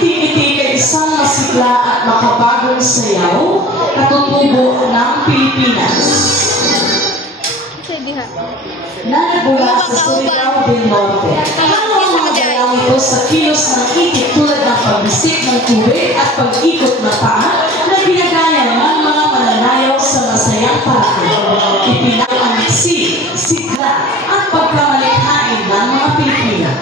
ngiti-ngiti kay isang masigla at makabagong sayaw, katutubo ng Pilipinas. Nagmula sa Surigao del Norte. Ano ang mga galaw ito sa kilos ng itik tulad ng pagbisik ng tubig at pag-ikot na paa na ginagaya ng mga mananayaw sa masayang paraan. Ipinang ang iksi, sigla at pagkamalikhain ng mga Pilipino.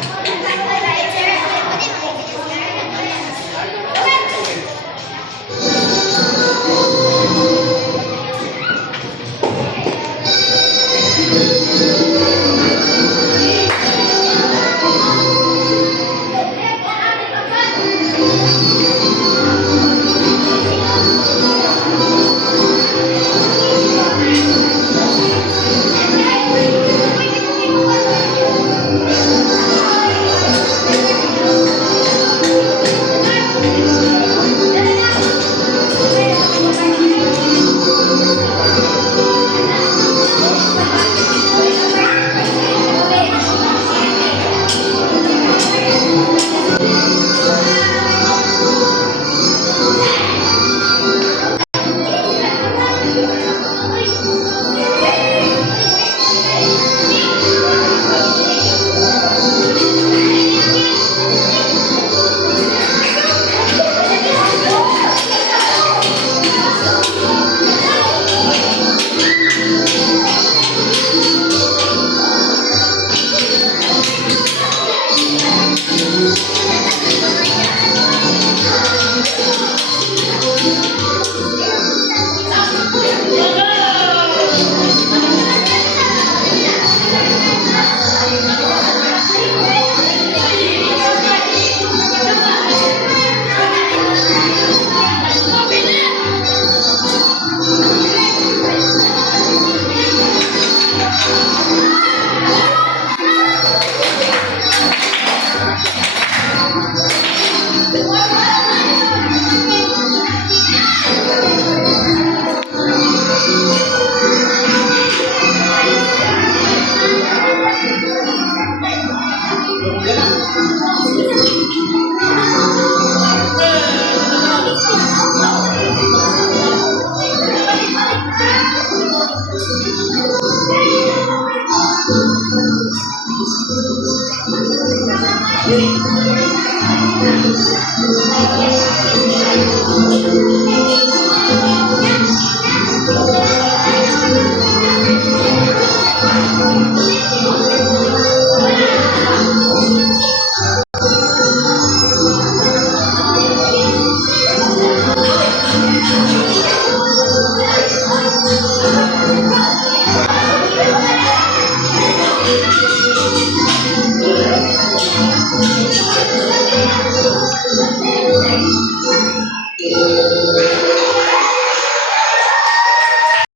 Thank you.